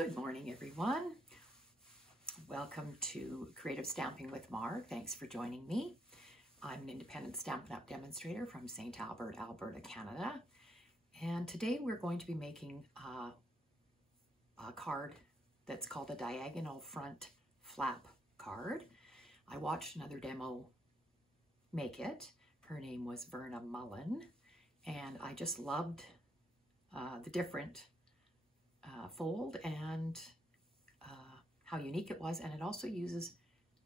Good morning, everyone. Welcome to Creative Stamping with Marg. Thanks for joining me. I'm an independent Stampin' Up! Demonstrator from St. Albert, Alberta, Canada. And today we're going to be making a card that's called a diagonal front flap card. I watched another demo make it. Her name was Verna Mullen, and I just loved the different fold and how unique it was, and it also uses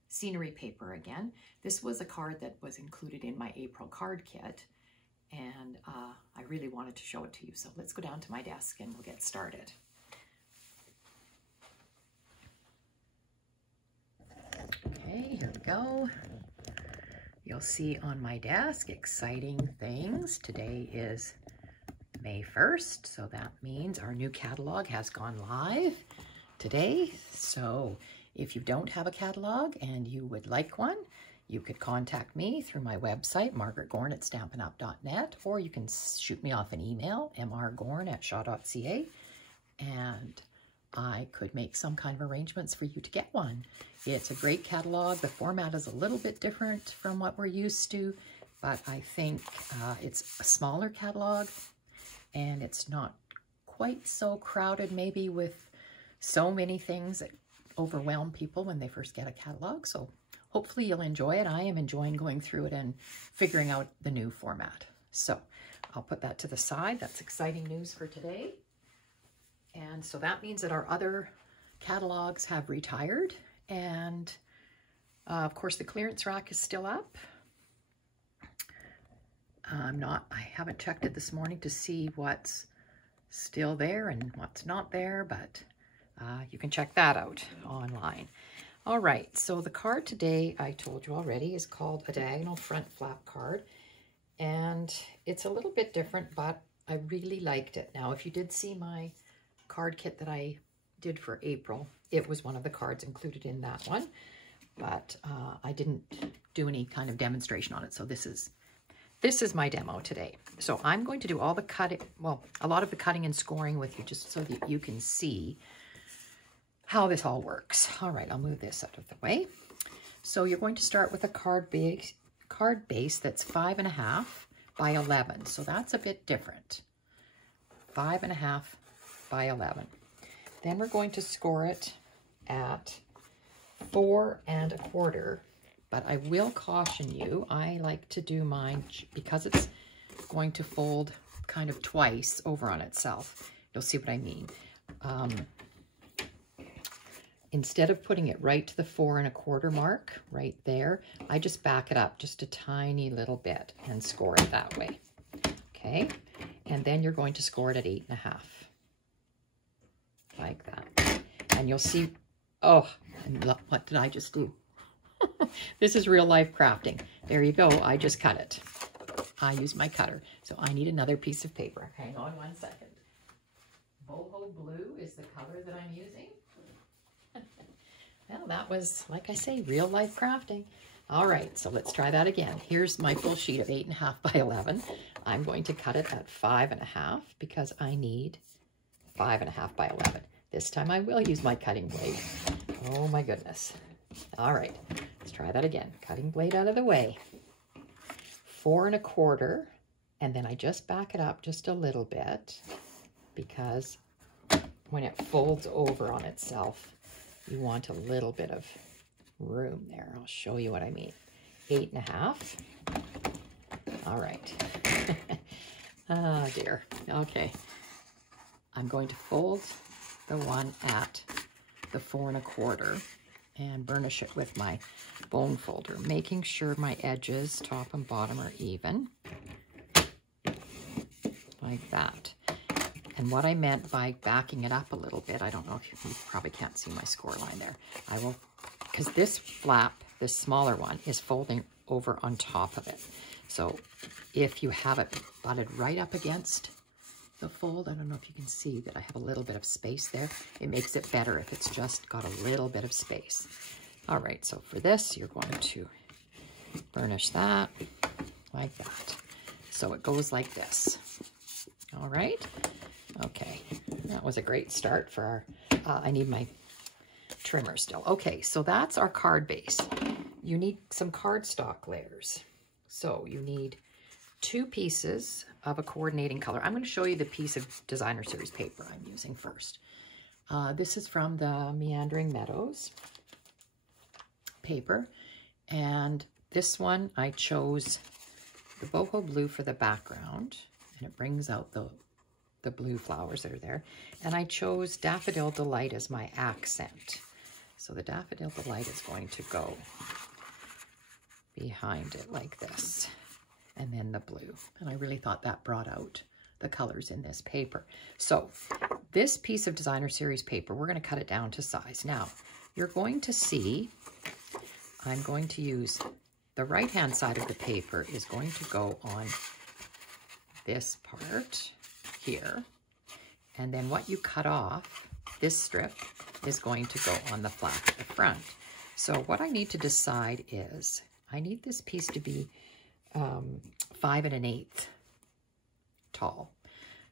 scenery paper again. This was a card that was included in my April card kit, and I really wanted to show it to you. So let's go down to my desk and we'll get started. Okay, here we go. You'll see on my desk exciting things. Today is May 1st, so that means our new catalog has gone live today. So if you don't have a catalog and you would like one, you could contact me through my website, margaretgorn@stampinup.net, or you can shoot me off an email, mrgorn@shaw.ca, and I could make some kind of arrangements for you to get one. It's a great catalog. The format is a little bit different from what we're used to, but I think it's a smaller catalog, and it's not quite so crowded maybe with so many things that overwhelm people when they first get a catalog. So hopefully you'll enjoy it. I am enjoying going through it and figuring out the new format. So I'll put that to the side. That's exciting news for today. And so that means that our other catalogs have retired, and of course the clearance rack is still up. I haven't checked it this morning to see what's still there and what's not there, but you can check that out online. All right, so the card today, I told you already, is called a diagonal front flap card, and it's a little bit different, but I really liked it. Now, if you did see my card kit that I did for April, it was one of the cards included in that one, but I didn't do any kind of demonstration on it, so this is my demo today. So I'm going to do all the cutting, well, a lot of the cutting and scoring with you, just so that you can see how this all works. All right, I'll move this out of the way. So you're going to start with a card base that's 5.5 by 11. So that's a bit different. 5.5 by 11. Then we're going to score it at 4 1/4. But I will caution you, I like to do mine because it's going to fold kind of twice over on itself. You'll see what I mean. Instead of putting it right to the 4 1/4 mark, right there, I just back it up just a tiny little bit and score it that way. Okay, and then you're going to score it at 8.5. Like that. And you'll see, oh, and look, what did I just do? This is real life crafting. There you go. I just cut it. I use my cutter. So I need another piece of paper. Hang on one second. Boho blue is the color that I'm using. Well, that was, like I say, real life crafting. All right, so let's try that again. Here's my full sheet of 8.5 by 11. I'm going to cut it at 5.5 because I need 5.5 by 11. This time I will use my cutting blade. Oh my goodness. All right, let's try that again. Cutting blade out of the way. 4 1/4, and then I just back it up just a little bit because when it folds over on itself, you want a little bit of room there. I'll show you what I mean. 8.5. All right. Oh dear. Okay. I'm going to fold the one at the 4 1/4 and burnish it with my bone folder, making sure my edges, top and bottom, are even, like that. And what I meant by backing it up a little bit, I don't know if you probably can't see my score line there. I will, because this flap, this smaller one, is folding over on top of it. So if you have it butted right up against the fold, I don't know if you can see that I have a little bit of space there. It makes it better if it's just got a little bit of space. All right, so for this, you're going to burnish that like that. So it goes like this. All right. Okay, that was a great start for our I need my trimmer still. Okay, so that's our card base. You need some cardstock layers. So you need 2 pieces of a coordinating color. I'm going to show you the piece of designer series paper I'm using first. This is from the Meandering Meadows paper, and this one I chose the boho blue for the background, and it brings out the blue flowers that are there, and I chose Daffodil Delight as my accent. So the Daffodil Delight is going to go behind it like this, and then the blue, and I really thought that brought out the colors in this paper. So this piece of designer series paper, we're going to cut it down to size. Now you're going to see I'm going to use the right hand side of the paper is going to go on this part here, and then what you cut off, this strip, is going to go on the flap at the front. So what I need to decide is I need this piece to be 5 1/8 tall.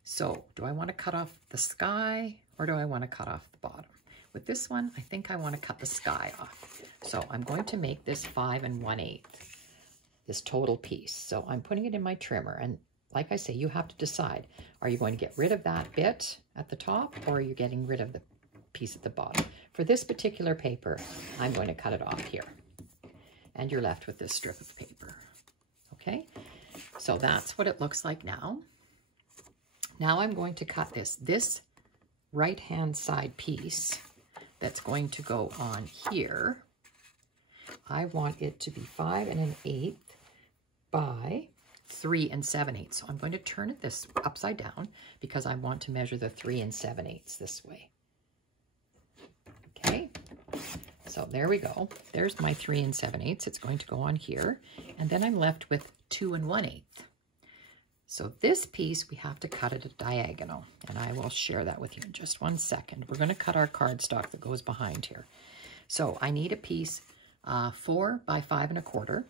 So do I want to cut off the sky or do I want to cut off the bottom? With this one, I think I want to cut the sky off. So I'm going to make this 5 1/8, this total piece. So I'm putting it in my trimmer, and like I say, you have to decide, are you going to get rid of that bit at the top or are you getting rid of the piece at the bottom? For this particular paper, I'm going to cut it off here, and you're left with this strip of paper. Okay, so that's what it looks like now. Now I'm going to cut this right-hand side piece that's going to go on here. I want it to be 5 1/8 by 3 7/8. So I'm going to turn it this upside down because I want to measure the 3 7/8 this way. Okay, so there we go. There's my 3 7/8. It's going to go on here, and then I'm left with 2 1/8. So this piece, we have to cut at a diagonal, and I will share that with you in just one second. We're going to cut our cardstock that goes behind here. So I need a piece 4 by 5 1/4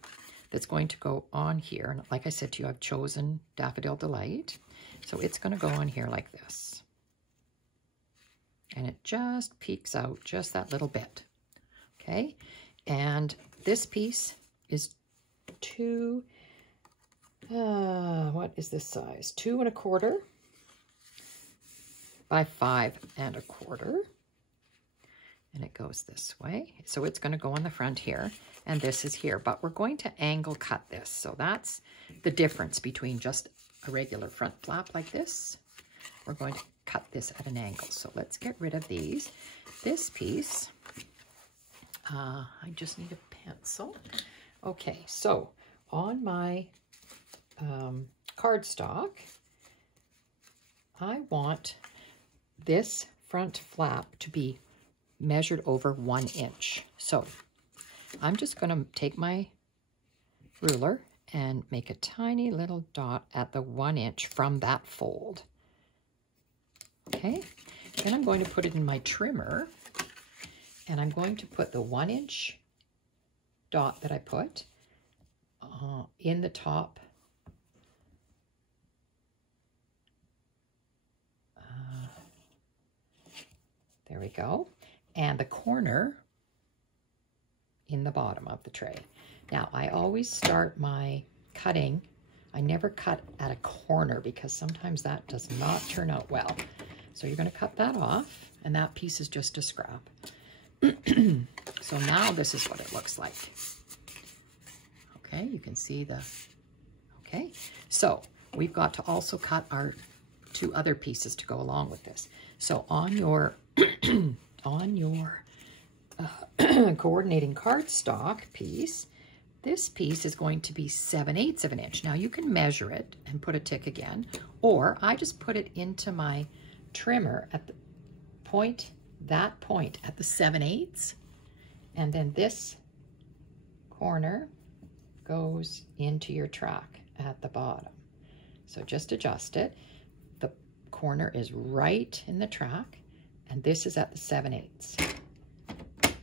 that's going to go on here. And like I said to you, I've chosen Daffodil Delight. So it's going to go on here like this. And it just peeks out just that little bit. Okay, and this piece is 2, what is this size? 2 1/4 by 5 1/4. And it goes this way. So it's going to go on the front here, and this is here, but we're going to angle cut this. So that's the difference between just a regular front flap like this. We're going to cut this at an angle. So let's get rid of these. This piece, I just need a pencil. Okay, so on my cardstock, I want this front flap to be measured over 1 inch. So I'm just going to take my ruler and make a tiny little dot at the 1 inch from that fold. Okay, then I'm going to put it in my trimmer, and I'm going to put the 1 inch dot that I put in the top there we go, and the corner in the bottom of the tray. Now, I always start my cutting, I never cut at a corner because sometimes that does not turn out well. So you're going to cut that off, and that piece is just a scrap. So now this is what it looks like. Okay, you can see the, okay. So we've got to also cut our 2 other pieces to go along with this. So on your on your coordinating cardstock piece, this piece is going to be 7/8 of an inch. Now you can measure it and put a tick again, or I just put it into my trimmer at the point, that point at the 7/8, and then this corner goes into your track at the bottom. So just adjust it. The corner is right in the track, and this is at the 7/8.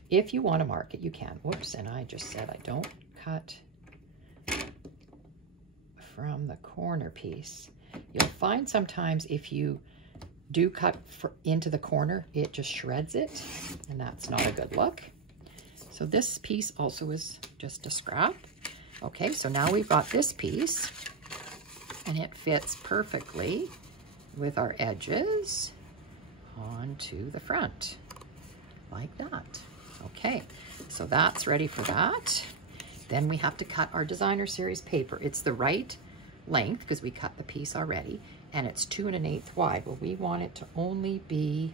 If you want to mark it, you can. Whoops, and I just said I don't cut from the corner piece. You'll find sometimes if you do cut into the corner, it just shreds it, and that's not a good look. So this piece also is just a scrap. Okay, so now we've got this piece, and it fits perfectly with our edges onto the front, like that. Okay, so that's ready for that. Then we have to cut our designer series paper. It's the right length because we cut the piece already, and it's 2 1/8 wide. Well, we want it to only be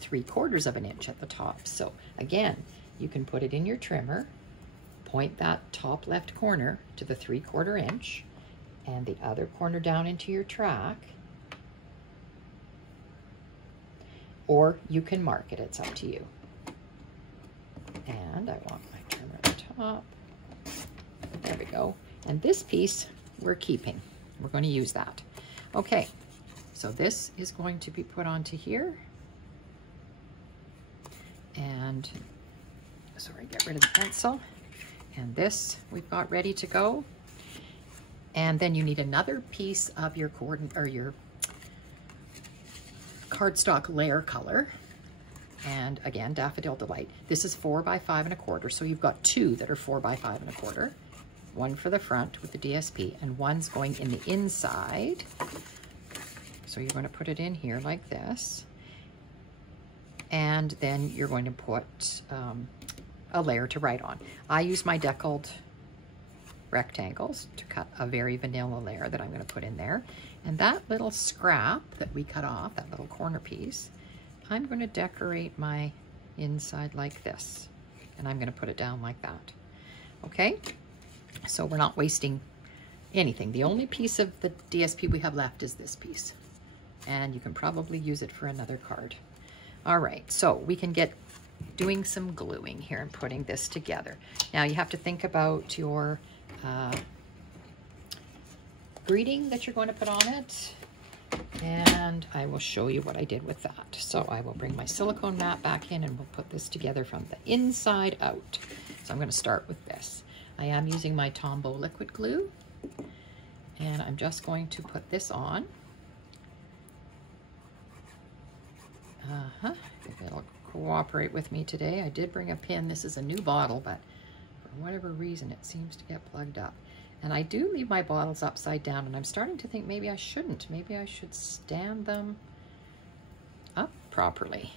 3/4 of an inch at the top. So again, you can put it in your trimmer, point that top left corner to the 3/4 inch, and the other corner down into your track, or you can mark it, it's up to you. And I want my trimmer at the top. There we go. And this piece we're keeping. We're going to use that. Okay, so this is going to be put onto here. And, sorry, get rid of the pencil. And this we've got ready to go. And then you need another piece of your your cardstock layer color. And again, Daffodil Delight. This is 4 by 5 1/4. So you've got 2 that are 4 by 5 1/4. One for the front with the DSP, and one's going in the inside. So you're going to put it in here like this. And then you're going to put a layer to write on. I use my deckled rectangles to cut a very vanilla layer that I'm going to put in there. And that little scrap that we cut off, that little corner piece, I'm going to decorate my inside like this. And I'm going to put it down like that. Okay? So we're not wasting anything. The only piece of the DSP we have left is this piece. And you can probably use it for another card. All right, so we can get doing some gluing here and putting this together. Now you have to think about your greeting that you're going to put on it. And I will show you what I did with that. So I will bring my silicone mat back in and we'll put this together from the inside out. So I'm going to start with this. I am using my Tombow liquid glue, and I'm just going to put this on. If it'll cooperate with me today. I did bring a pin. This is a new bottle, but for whatever reason, it seems to get plugged up. And I do leave my bottles upside down, and I'm starting to think maybe I shouldn't. Maybe I should stand them up properly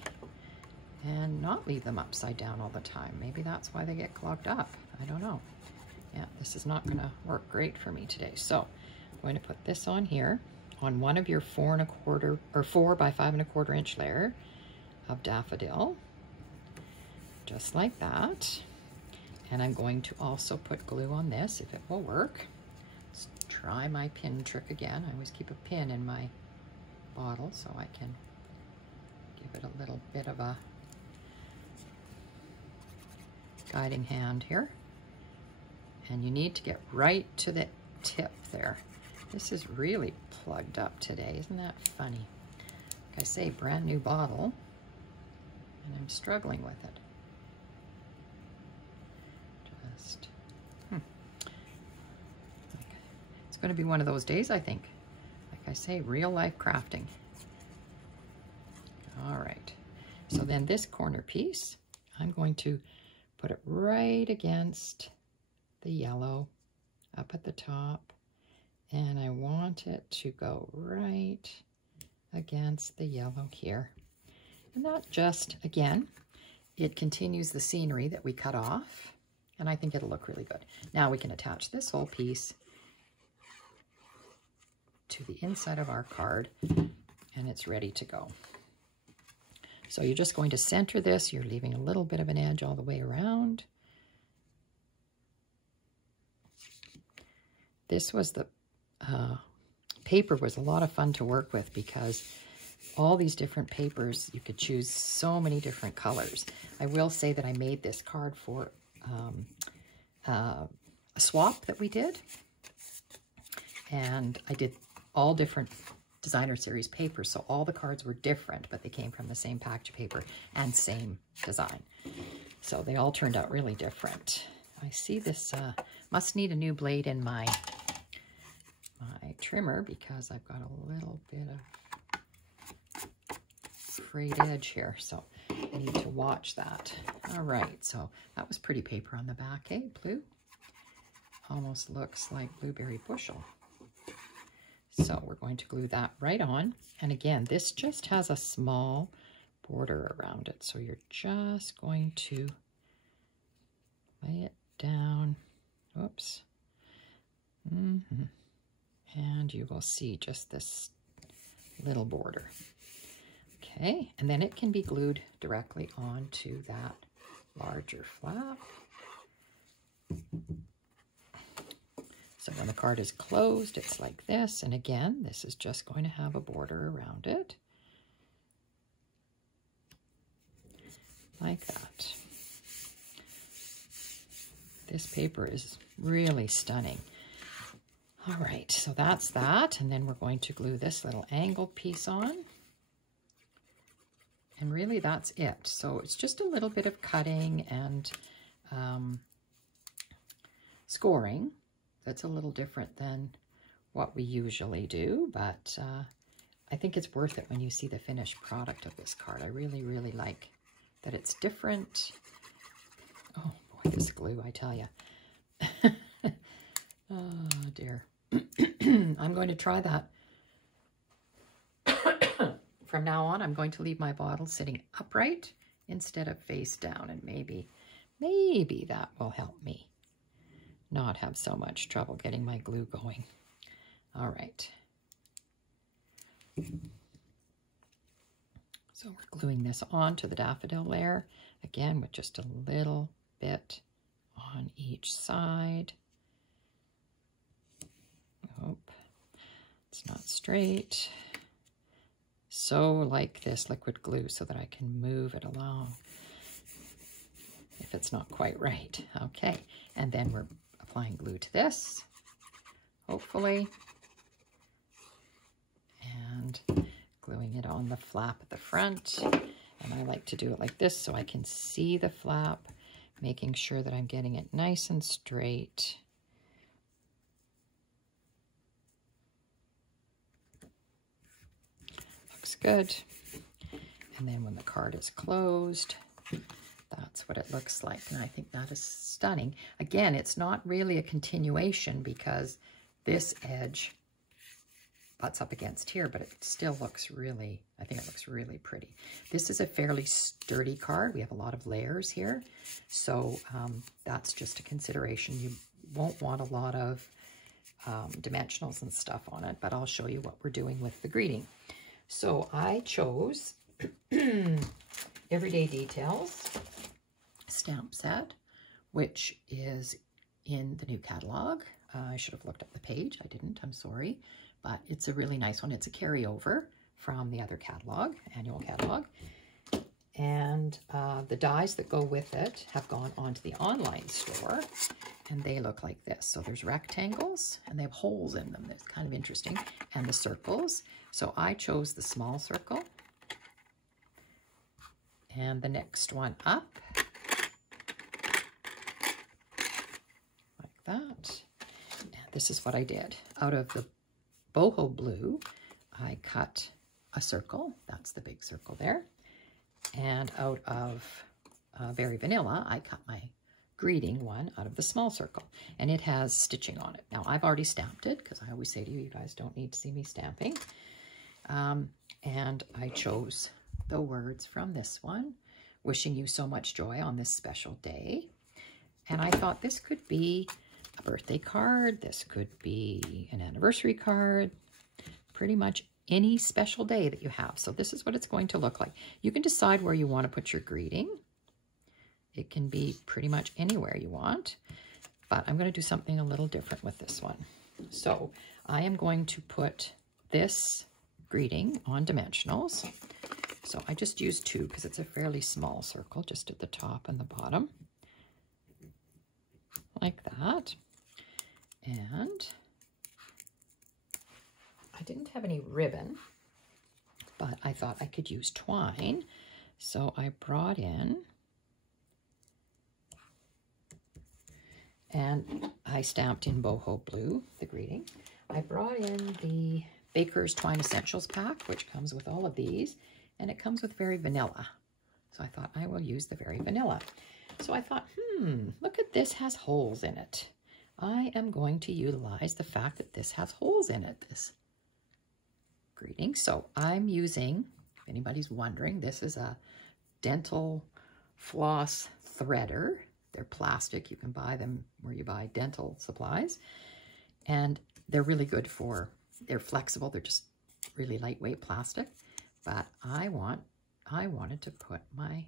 and not leave them upside down all the time. Maybe that's why they get clogged up. I don't know. Yeah, this is not going to work great for me today. So I'm going to put this on here on one of your 4 1/4 or 4 by 5 1/4 inch layer of daffodil, just like that. And I'm going to also put glue on this if it will work. Let's try my pin trick again. I always keep a pin in my bottle so I can give it a little bit of a guiding hand here. And you need to get right to the tip there. This is really plugged up today. Isn't that funny? Like I say, brand new bottle, and I'm struggling with it. Just, it's going to be one of those days, I think. Like I say, real life crafting. All right. So then this corner piece, I'm going to put it right against the yellow up at the top, and I want it to go right against the yellow here. And that just, again, it continues the scenery that we cut off, and I think it'll look really good. Now we can attach this whole piece to the inside of our card, and it's ready to go. So you're just going to center this. You're leaving a little bit of an edge all the way around. This was the paper was a lot of fun to work with because all these different papers, you could choose so many different colors. I will say that I made this card for a swap that we did. And I did all different designer series papers, so all the cards were different, but they came from the same package of paper and same design. So they all turned out really different. I see this must need a new blade in my trimmer because I've got a little bit of frayed edge here, so I need to watch that. All right, so that was pretty paper on the back, eh? Blue. Almost looks like blueberry bushel. So we're going to glue that right on. And again, this just has a small border around it. So you're just going to lay it down. Oops. And you will see just this little border. Okay, and then it can be glued directly onto that larger flap. So when the card is closed, it's like this. And again, this is just going to have a border around it. Like that. This paper is really stunning. All right, so that's that. And then we're going to glue this little angled piece on. And really that's it. So it's just a little bit of cutting and scoring. That's a little different than what we usually do, but I think it's worth it when you see the finished product of this card. I really, really like that it's different. Oh boy, this glue, I tell you. Oh dear. I'm going to try that. From now on, I'm going to leave my bottle sitting upright instead of face down, and maybe that will help me not have so much trouble getting my glue going. All right. So we're gluing this onto the daffodil layer, again with just a little bit on each side. Oh, it's not straight. So like this liquid glue so that I can move it along if it's not quite right. Okay, and then we're applying glue to this, hopefully, and gluing it on the flap at the front. And I like to do it like this so I can see the flap, making sure that I'm getting it nice and straight. Looks good. And then when the card is closed, that's what it looks like, and I think that is stunning. Again, it's not really a continuation because this edge butts up against here, but it still looks really, I think it looks really pretty. This is a fairly sturdy card. We have a lot of layers here, so that's just a consideration. You won't want a lot of dimensionals and stuff on it, but I'll show you what we're doing with the greeting. So I chose Everyday Details stamp set, which is in the new catalog. I should have looked up the page. I didn't, I'm sorry, but it's a really nice one. It's a carryover from the other catalog, annual catalog. And the dies that go with it have gone onto the online store, and they look like this. So there's rectangles, and they have holes in them. That's kind of interesting. And the circles. So I chose the small circle. And the next one up, like that. And this is what I did. Out of the boho blue, I cut a circle. That's the big circle there. And out of Very Vanilla, I cut my greeting one out of the small circle. And it has stitching on it. Now, I've already stamped it because I always say to you, you guys don't need to see me stamping. And I chose the words from this one, wishing you so much joy on this special day. And I thought this could be a birthday card, this could be an anniversary card, pretty much any special day that you have. So this is what it's going to look like. You can decide where you want to put your greeting. It can be pretty much anywhere you want, but I'm going to do something a little different with this one. So I am going to put this greeting on dimensionals. So I just used 2 because it's a fairly small circle, just at the top and the bottom, like that. And I didn't have any ribbon, but I thought I could use twine. So I brought in, and I stamped in boho blue, the greeting. I brought in the Baker's Twine Essentials pack, which comes with all of these. and it comes with Very Vanilla. So I thought I will use the Very Vanilla. So I thought, look at this, has holes in it. I am going to utilize the fact that this has holes in it, this greeting. So I'm using, if anybody's wondering, this is a dental floss threader. They're plastic. You can buy them where you buy dental supplies. And they're really good for, they're flexible. They're just really lightweight plastic. But I wanted to put my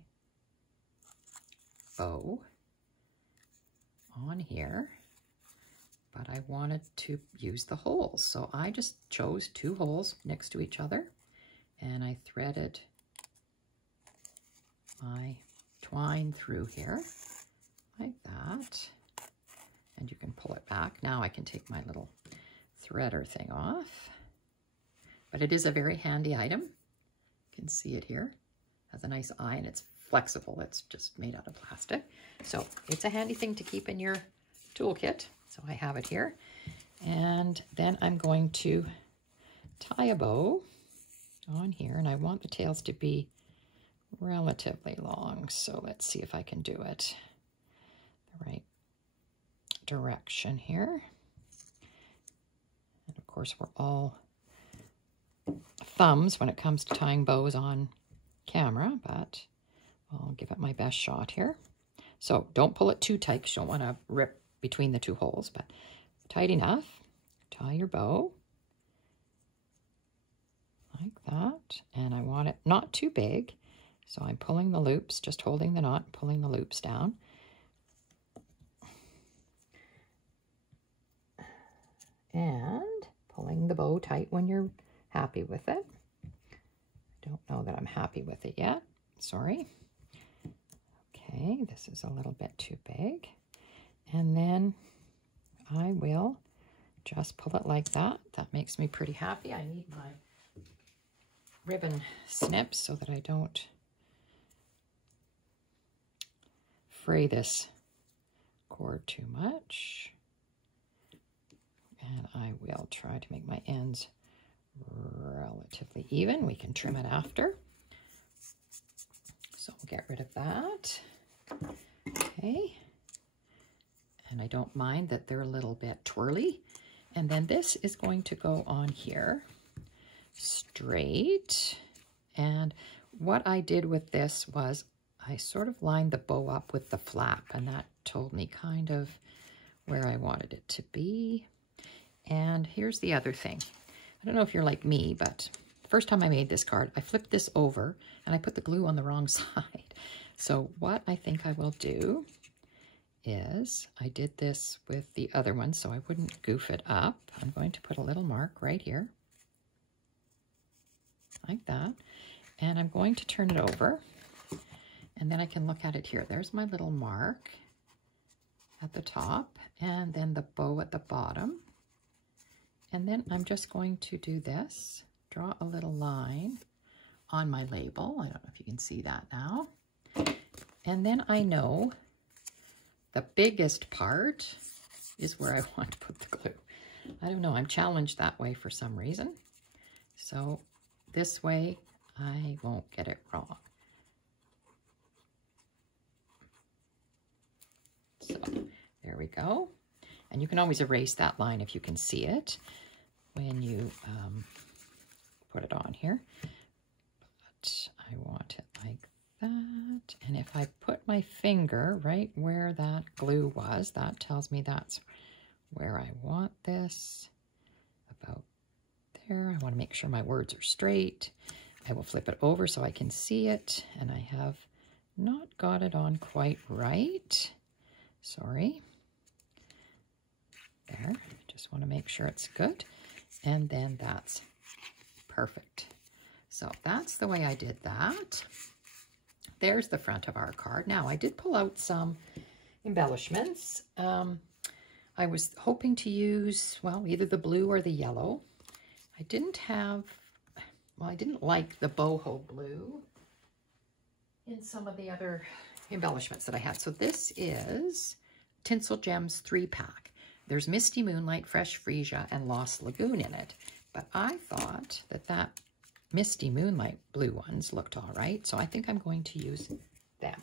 bow on here, but I wanted to use the holes. So I just chose 2 holes next to each other, and I threaded my twine through here like that. And you can pull it back. Now I can take my little threader thing off. But it is a very handy item. You can see it here. It has a nice eye and it's flexible. It's just made out of plastic. So it's a handy thing to keep in your toolkit. So I have it here. And then I'm going to tie a bow on here. And I want the tails to be relatively long. So let's see if I can do it the right direction here. And of course, we're all thumbs when it comes to tying bows on camera, but I'll give it my best shot here. So don't pull it too tight because you don't want to rip between the 2 holes, but tight enough. Tie your bow like that. And I want it not too big. So I'm pulling the loops, just holding the knot, pulling the loops down. And pulling the bow tight when you're happy with it. I don't know that I'm happy with it yet. Sorry. Okay, this is a little bit too big. And then I will just pull it like that. That makes me pretty happy. I need my ribbon snips so that I don't fray this cord too much. And I will try to make my ends relatively even. We can trim it after. So we'll get rid of that. Okay. And I don't mind that they're a little bit twirly. And then this is going to go on here straight. And what I did with this was I sort of lined the bow up with the flap, and that told me kind of where I wanted it to be. And here's the other thing. I don't know if you're like me, but the first time I made this card, I flipped this over and I put the glue on the wrong side. So what I think I will do is, I did this with the other one so I wouldn't goof it up. I'm going to put a little mark right here, like that. And I'm going to turn it over, and then I can look at it here. There's my little mark at the top, and then the bow at the bottom. And then I'm just going to do this, draw a little line on my label. I don't know if you can see that now. And then I know the biggest part is where I want to put the glue. I don't know, I'm challenged that way for some reason. So this way I won't get it wrong. So there we go. And you can always erase that line if you can see it when you put it on here. But I want it like that. And if I put my finger right where that glue was, that tells me that's where I want this. About there. I want to make sure my words are straight. I will flip it over so I can see it. And I have not got it on quite right. Sorry. There. Just want to make sure it's good. And then that's perfect. So that's the way I did that. There's the front of our card. Now, I did pull out some embellishments. I was hoping to use, well, either the blue or the yellow. I didn't like the boho blue in some of the other embellishments that I had. So this is Tinsel-Gems 3-pack. There's Misty Moonlight, Fresh Freesia, and Lost Lagoon in it. But I thought that that Misty Moonlight blue ones looked all right, so I think I'm going to use them.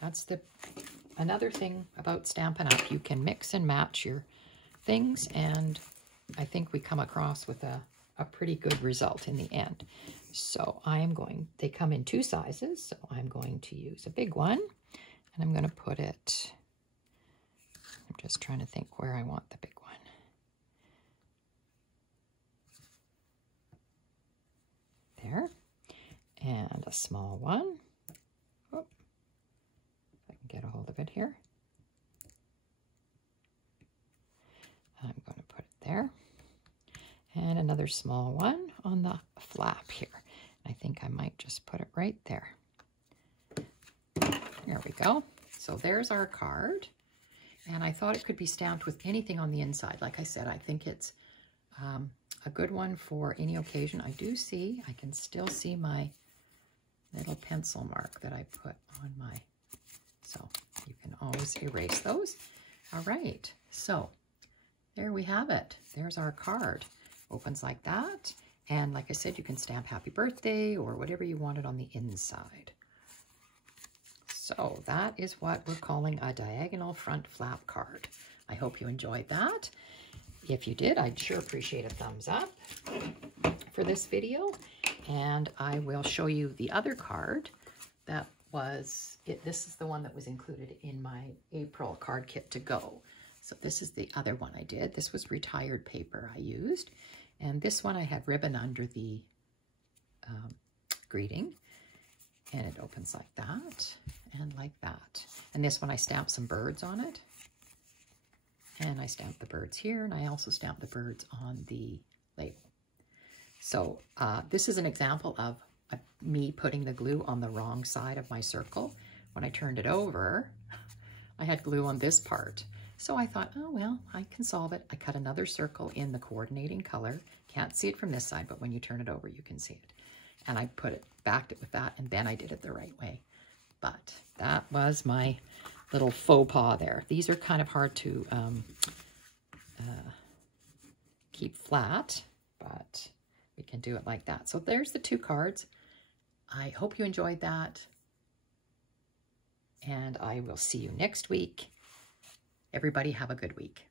That's another thing about Stampin' Up. You can mix and match your things, and I think we come across with a pretty good result in the end. So they come in 2 sizes, so I'm going to use a big one, and I'm going to put it, I'm just trying to think where I want the big one. There, and a small one. Oh, if I can get a hold of it here. I'm going to put it there. And another small one on the flap here. I think I might just put it right there. There we go. So there's our card. And I thought it could be stamped with anything on the inside. Like I said, I think it's a good one for any occasion. I can still see my little pencil mark that I put on my, so you can always erase those. All right, so there we have it. There's our card. Opens like that. And like I said, you can stamp happy birthday or whatever you wanted on the inside. So that is what we're calling a diagonal front flap card. I hope you enjoyed that. If you did, I'd sure appreciate a thumbs up for this video. And I will show you the other card that was, this is the one that was included in my April card kit to go. So this is the other one I did. This was retired paper I used. And this one I had ribbon under the greeting. And it opens like that and like that. And this one I stamped some birds on it. And I stamped the birds here, and I also stamped the birds on the label. So this is an example of me putting the glue on the wrong side of my circle. When I turned it over, I had glue on this part. So I thought, oh, well, I can solve it. I cut another circle in the coordinating color. Can't see it from this side, but when you turn it over, you can see it. And I backed it with that, and then I did it the right way. But that was my little faux pas there. These are kind of hard to keep flat, but we can do it like that. So there's the 2 cards. I hope you enjoyed that, and I will see you next week. Everybody have a good week.